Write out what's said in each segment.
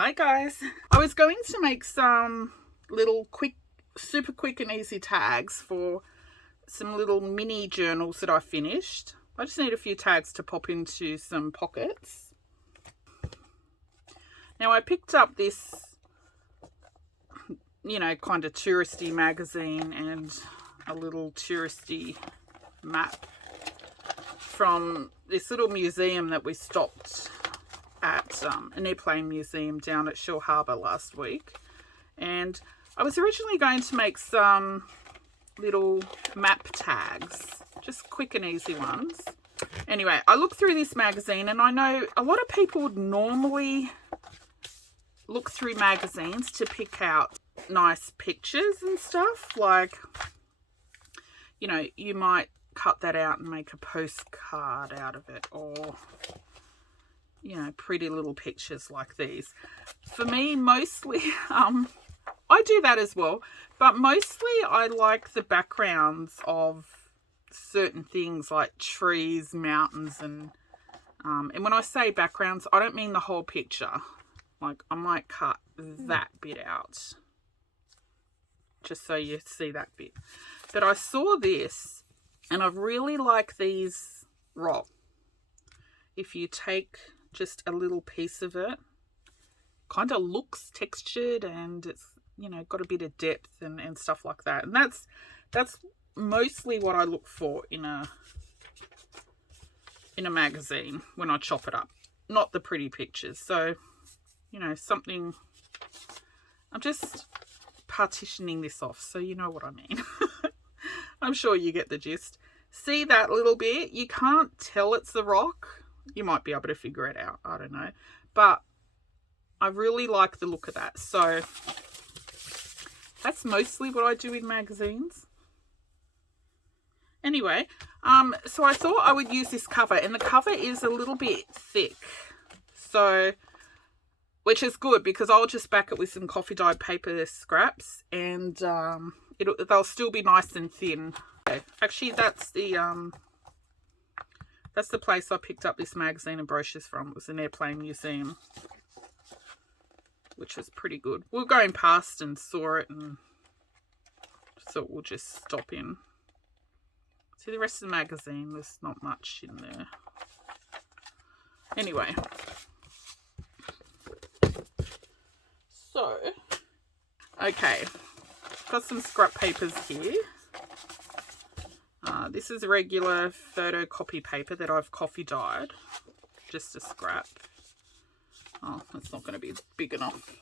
Hi guys. I was going to make some little super quick and easy tags for some little mini journals that I finished. I just need a few tags to pop into some pockets. Now I picked up this, kind of touristy magazine and a little touristy map from this little museum that we stopped at, an airplane museum down at Shore Harbour last week. And I was originally going to make some little map tags, just quick and easy ones. Anyway, I looked through this magazine and I know a lot of people would normally look through magazines to pick out nice pictures and stuff. Like, you might cut that out and make a postcard out of it, or pretty little pictures like these. For me, mostly, I do that as well, but mostly I like the backgrounds of certain things like trees, mountains, and when I say backgrounds, I don't mean the whole picture. Like, I might cut that bit out just so you see that bit. But I saw this and I really like these rocks. If you take just a little piece of it, kind of looks textured and it's got a bit of depth and stuff like that. And that's mostly what I look for in a magazine when I chop it up, not the pretty pictures. So something, I'm just partitioning this off so you know what I mean. I'm sure you get the gist. See that little bit? You can't tell it's the rock. You might be able to figure it out. I don't know. But I really like the look of that. So that's mostly what I do in magazines. Anyway, so I thought I would use this cover. And the cover is a little bit thick. So, which is good because I'll just back it with some coffee dyed paper scraps. And they'll still be nice and thin. Okay. Actually, that's the place I picked up this magazine and brochures from. It was an airplane museum, which was pretty good. We were going past and saw it and thought we'll just stop in. See, the rest of the magazine, there's not much in there. Anyway. So, okay. Got some scrap papers here. This is a regular photocopy paper that I've coffee dyed. Just a scrap. Oh, that's not going to be big enough.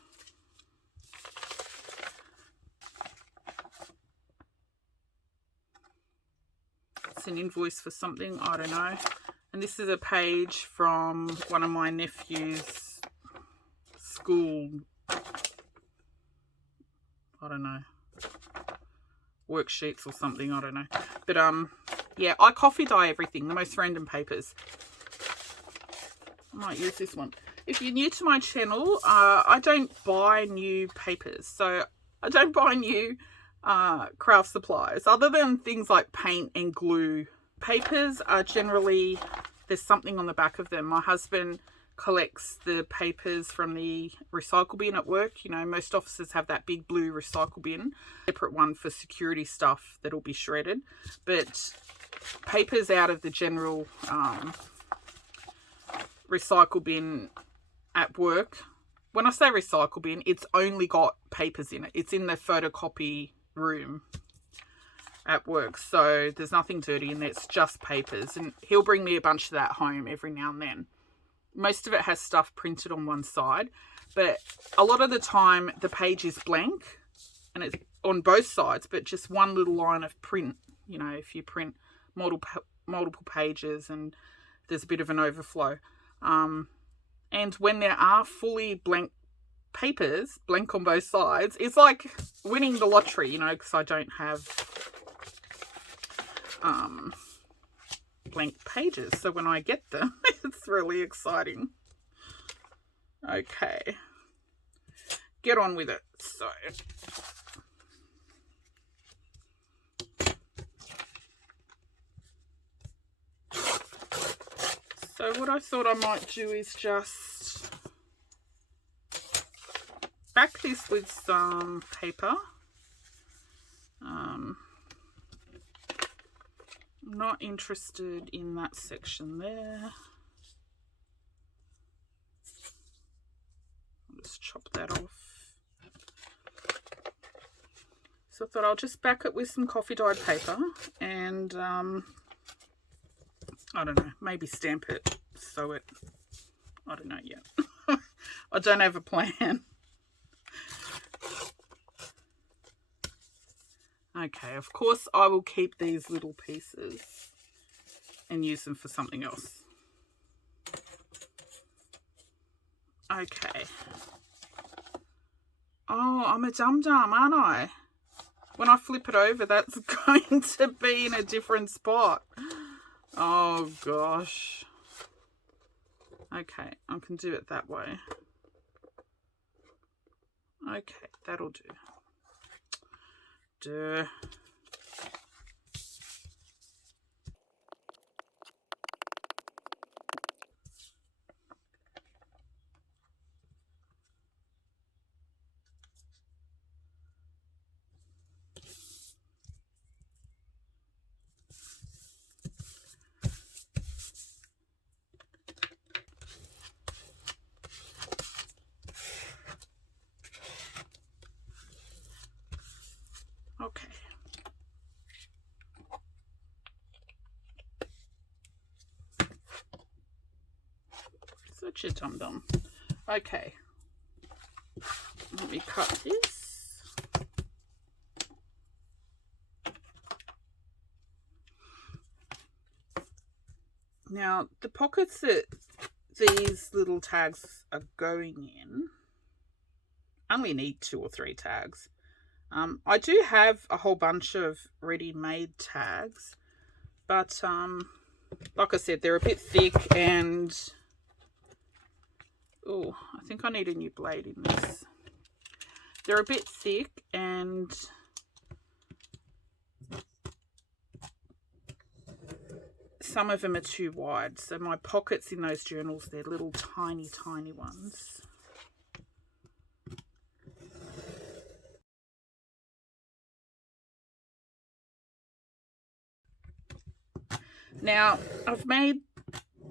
It's an invoice for something, I don't know. And this is a page from one of my nephew's school, I don't know, worksheets or something, I don't know. But yeah, I coffee dye everything, the most random papers. I might use this one. If you're new to my channel, I don't buy new papers. So I don't buy new craft supplies other than things like paint and glue. Papers are generally, there's something on the back of them. My husband collects the papers from the recycle bin at work. Most offices have that big blue recycle bin, separate one for security stuff that'll be shredded. But papers out of the general recycle bin at work, when I say recycle bin, it's only got papers in it. It's in the photocopy room at work, so there's nothing dirty in there. It's just papers, and he'll bring me a bunch of that home every now and then. Most of it has stuff printed on one side, but a lot of the time the page is blank and it's on both sides, but just one little line of print. If you print multiple pages and there's a bit of an overflow. And when there are fully blank papers, blank on both sides, it's like winning the lottery, because I don't have blank pages. So when I get them, it's really exciting. Okay. Get on with it. So what I thought I might do is just back this with some paper. I'm not interested in that section there. I'll just chop that off. So I thought I'll just back it with some coffee dyed paper and I don't know, maybe stamp it, sew it. I don't know yet. I don't have a plan. Okay, of course I will keep these little pieces and use them for something else. Okay. Oh, I'm a dum-dum, aren't I? When I flip it over, that's going to be in a different spot. Oh, gosh. Okay, I can do it that way. Okay, that'll do. Duh. Okay. Such a dum-dum. Okay. Let me cut this. Now, the pockets that these little tags are going in, only need 2 or 3 tags. I do have a whole bunch of ready-made tags, but like I said, they're a bit thick and oh, I think I need a new blade in this. They're a bit thick and some of them are too wide. So my pockets in those journals, they're little tiny, tiny ones. Now, I've made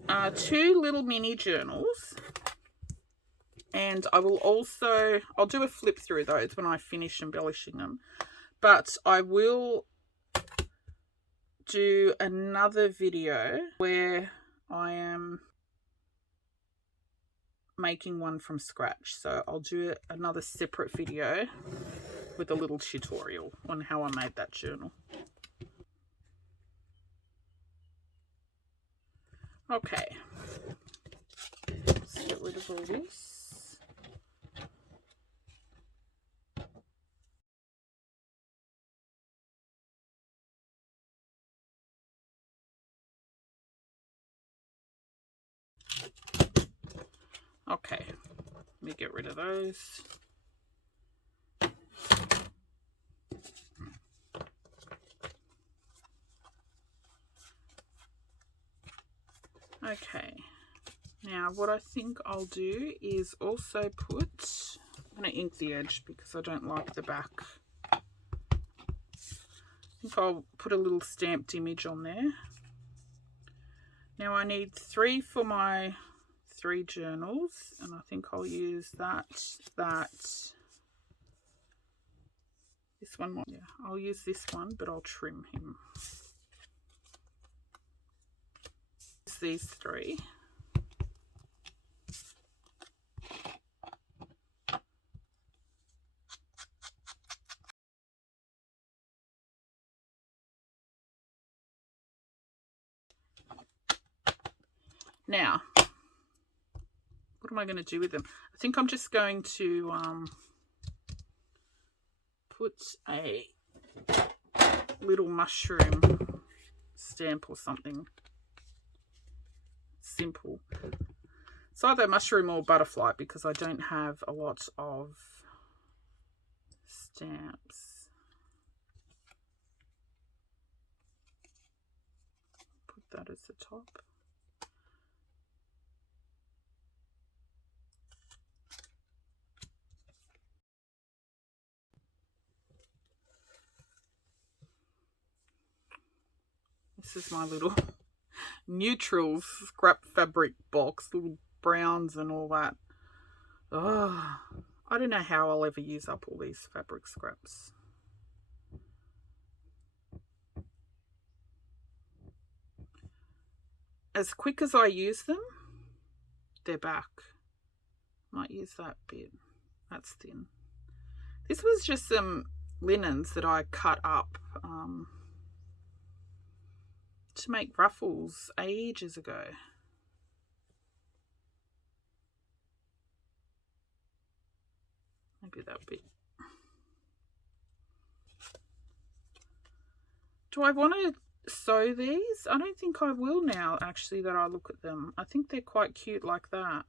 2 little mini journals, and I will also, I'll do a flip through those when I finish embellishing them, but I will do another video where I am making one from scratch. So I'll do another separate video with a little tutorial on how I made that journal. Okay, let's get rid of all this. Okay, let me get rid of those. Okay, now what I think I'll do is also put, I'm going to ink the edge because I don't like the back. I think I'll put a little stamped image on there. Now I need 3 for my 3 journals, and I think I'll use this one. Yeah, I'll use this one, but I'll trim him. It's these 3. Now, what am I going to do with them? I think I'm just going to put a little mushroom stamp or something simple. It's either mushroom or butterfly because I don't have a lot of stamps. Put that as the top. This is my little neutrals scrap fabric box, little browns and all that. Oh, I don't know how I'll ever use up all these fabric scraps. As quick as I use them, they're back. Might use that bit. That's thin. This was just some linens that I cut up to make ruffles ages ago. Maybe that bit. Do I want to sew these? I don't think I will now, actually, that I look at them. I think they're quite cute like that.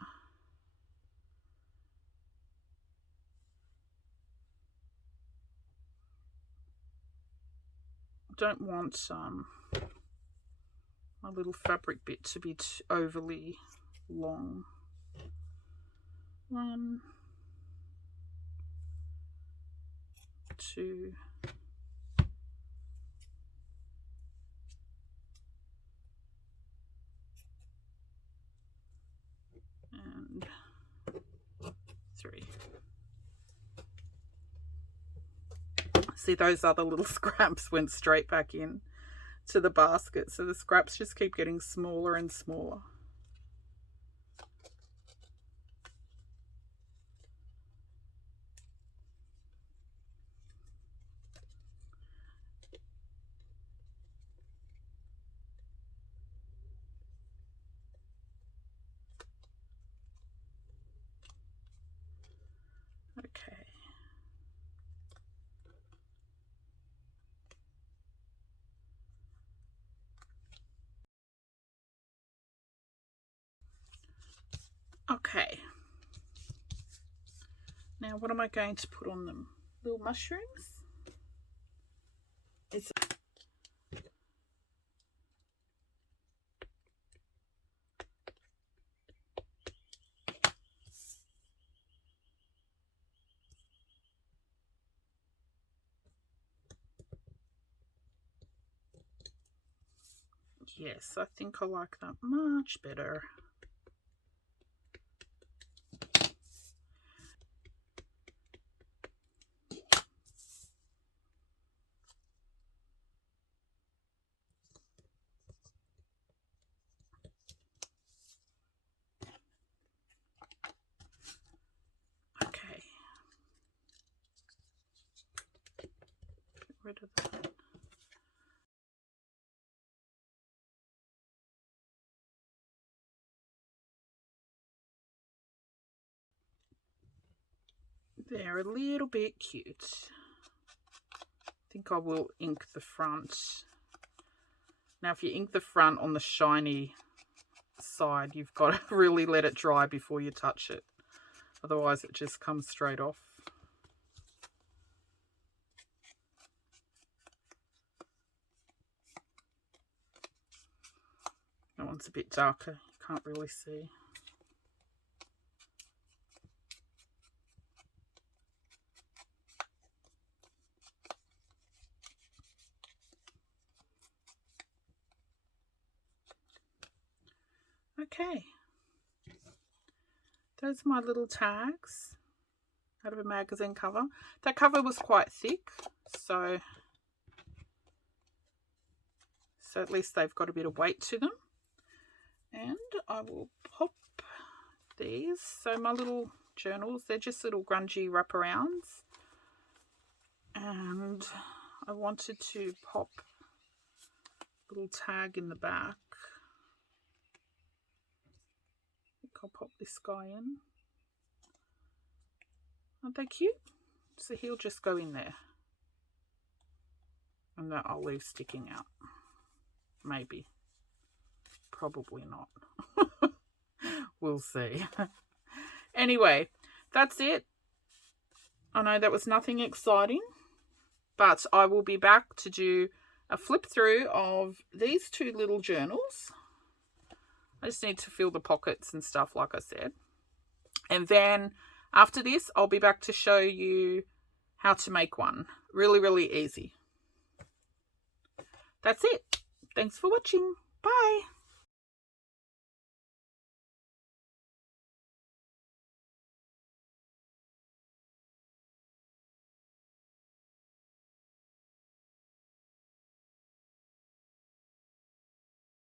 Don't want my little fabric bit to be overly long. 1, 2, and 3. See, those other little scraps went straight back in to the basket, so the scraps just keep getting smaller and smaller. Okay. Okay. Now, what am I going to put on them? Little mushrooms? Yes, I think I like that much better. Okay. Get rid of that. They're a little bit cute. I think I will ink the front. Now, if you ink the front on the shiny side, you've got to really let it dry before you touch it. Otherwise, it just comes straight off. That one's a bit darker. You can't really see. Okay, those are my little tags out of a magazine cover. That cover was quite thick, so at least they've got a bit of weight to them. And I will pop these. So my little journals, they're just little grungy wraparounds. And I wanted to pop a little tag in the back. I'll pop this guy in. Aren't they cute? So he'll just go in there. And that I'll leave sticking out. Maybe. Probably not. We'll see. Anyway, that's it. I know that was nothing exciting. But I will be back to do a flip through of these two little journals. I just need to fill the pockets and stuff, like I said. And then after this, I'll be back to show you how to make one. Really, really easy. That's it. Thanks for watching. Bye.